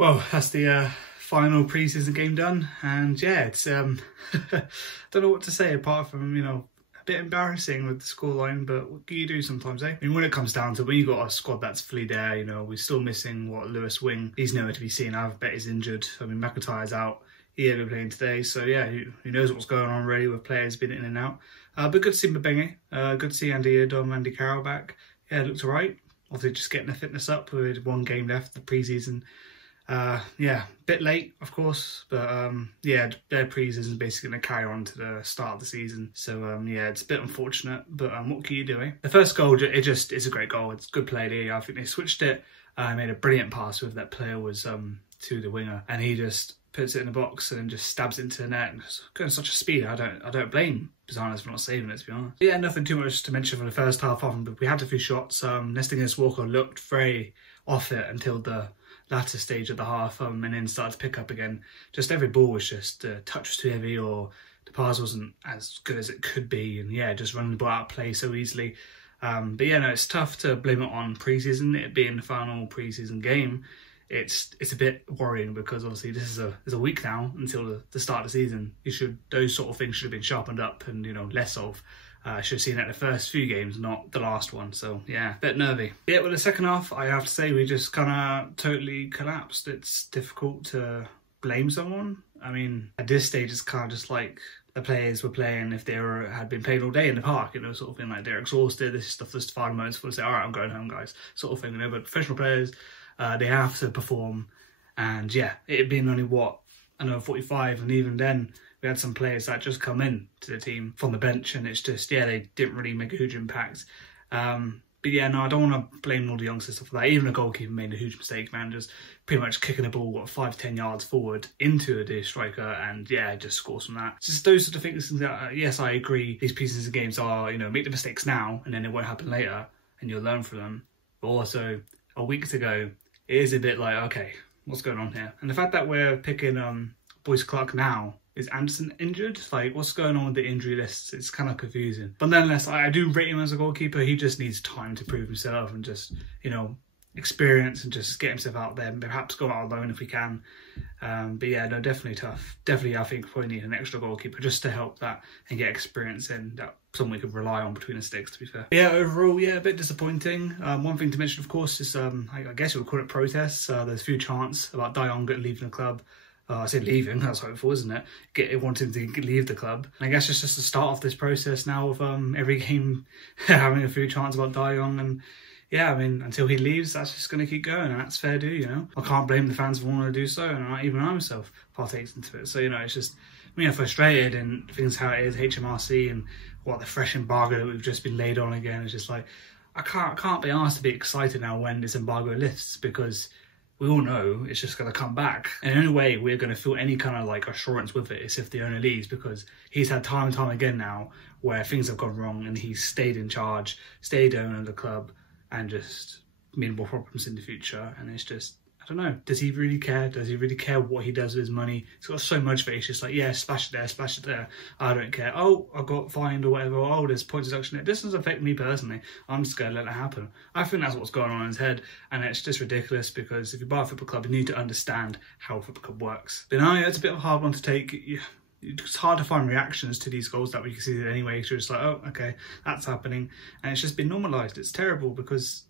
Well, that's the final pre-season game done, and yeah, it's don't know what to say apart from, you know, a bit embarrassing with the scoreline, but what can you do sometimes, eh? I mean, when it comes down to when you got a squad that's fully there, you know, we're still missing Lewis Wing. He's nowhere to be seen. I bet he's injured. I mean, McIntyre's out. He ain't been playing today, so yeah, who knows what's going on really with players been in and out. But good to see Mbenge. Good to see Andy Carroll back. Yeah, it looked alright. Obviously, just getting the fitness up. We had one game left, the pre-season. Yeah, a bit late, of course, but yeah, their pre-season is basically going to carry on to the start of the season. So yeah, it's a bit unfortunate, but what can you do, eh? The first goal, it's a great goal. It's good play there. I think they switched it. Made a brilliant pass with that player was to the winger, and he just puts it in the box and then just stabs it into the net. And it's going such a speed. I don't blame designers for not saving it, to be honest. Yeah, nothing too much to mention for the first half of them, but we had a few shots. Nesting against Walker looked very off it until the latter stage of the half, and then started to pick up again. Just every ball was just touch was too heavy, or the pass wasn't as good as it could be, and yeah, just running the ball out of play so easily. But yeah, no, it's tough to blame it on pre-season, it being the final pre-season game. It's a bit worrying because obviously this is a week now until the start of the season. Those sort of things should have been sharpened up, and you know, less of. Should have seen that the first few games, not the last one. So yeah, a bit nervy. Yeah, well, the second half, I have to say, we just kind of totally collapsed. It's difficult to blame someone. I mean, at this stage, it's kind of just like the players were playing if they had been playing all day in the park, you know, sort of thing, like they're exhausted. This is stuff that's final moments for to say, all right, I'm going home, guys, sort of thing, you know. But professional players, they have to perform, and yeah, it had been only what, I know, 45, and even then we had some players that just come in to the team from the bench, and it's just, yeah, they didn't really make a huge impact. But yeah, no, I don't want to blame all the youngsters for that. Even the goalkeeper made a huge mistake, man, just pretty much kicking the ball, what, 5-10 yards forward into the striker, and yeah, just scores from that. It's just those sort of things that, yes, I agree, these pieces of games are, you know, make the mistakes now, and then it won't happen later, and you'll learn from them. But also, a week to go, it is a bit like, okay, what's going on here? And the fact that we're picking Boyce Clark now, is Anderson injured? Like, what's going on with the injury list? It's kind of confusing. But nonetheless, I do rate him as a goalkeeper. He just needs time to prove himself and just, you know, experience and just get himself out there and perhaps go out alone if we can. But yeah, no, definitely tough. Definitely, I think probably need an extra goalkeeper just to help that and get experience in. That someone we could rely on between the sticks, to be fair. Yeah, overall, yeah, a bit disappointing. One thing to mention, of course, is I guess we would call it protests. There's a few chants about Dion leaving the club. I say leaving, that's hopeful, isn't it? Wanting to leave the club. And I guess it's just the start of this process now of every game having a few chants about Dion. And yeah, I mean, until he leaves, that's just going to keep going, and that's fair due, you know. I can't blame the fans for wanting to do so, and even I myself partakes into it. So, you know, it's just, I mean, I'm frustrated, and things how it is, HMRC, and what the fresh embargo that we've just been laid on again. It's just like, I can't be asked to be excited now when this embargo lifts, because we all know it's just going to come back. And the only way we're going to feel any kind of like assurance with it is if the owner leaves, because he's had time and time again now where things have gone wrong and he's stayed in charge, stayed owner of the club, and just made more problems in the future. And it's just, I don't know, does he really care? Does he really care what he does with his money? He's got so much for it. It's just like, yeah, splash it there, splash it there. I don't care. Oh, I got fined or whatever. Oh, there's point deduction. This doesn't affect me personally. I'm just going to let it happen. I think that's what's going on in his head. And it's just ridiculous, because if you buy a football club, you need to understand how a football club works. But no, it's a bit of a hard one to take. It's hard to find reactions to these goals that we can see anyway. So it's like, oh, okay, that's happening. And it's just been normalised. It's terrible, because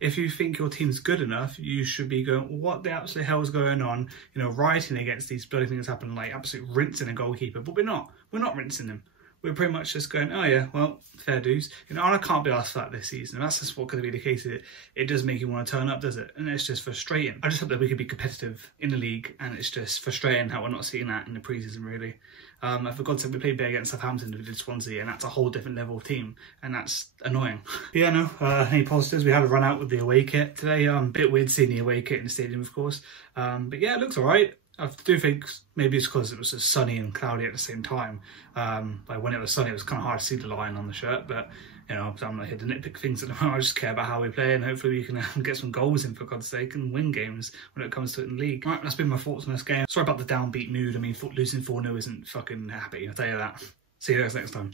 if you think your team's good enough, you should be going, what the absolute hell is going on? You know, rioting against these bloody things happening, like absolute rinsing a goalkeeper. But we're not. We're not rinsing him. We're pretty much just going, oh yeah, well, fair dues. You know, and I can't be asked for that this season. That's just what's going to be the case. It does make you want to turn up, does it? And it's just frustrating. I just hope that we could be competitive in the league, and it's just frustrating how we're not seeing that in the pre-season, really. For God's sake, we played better against Southampton than we did Swansea, and that's a whole different level of team, and that's annoying. But yeah, no, any positives? We had a run out with the away kit today. A bit weird seeing the away kit in the stadium, of course. But yeah, it looks all right. I do think maybe it's because it was just sunny and cloudy at the same time. Like when it was sunny, it was kind of hard to see the line on the shirt, but you know, I'm not here to nitpick things at the moment. I just care about how we play, and hopefully we can get some goals in, for God's sake, and win games when it comes to it in the league. Right, that's been my thoughts on this game. Sorry about the downbeat mood. I mean, losing 4-0 isn't fucking happy, I'll tell you that. See you guys next time.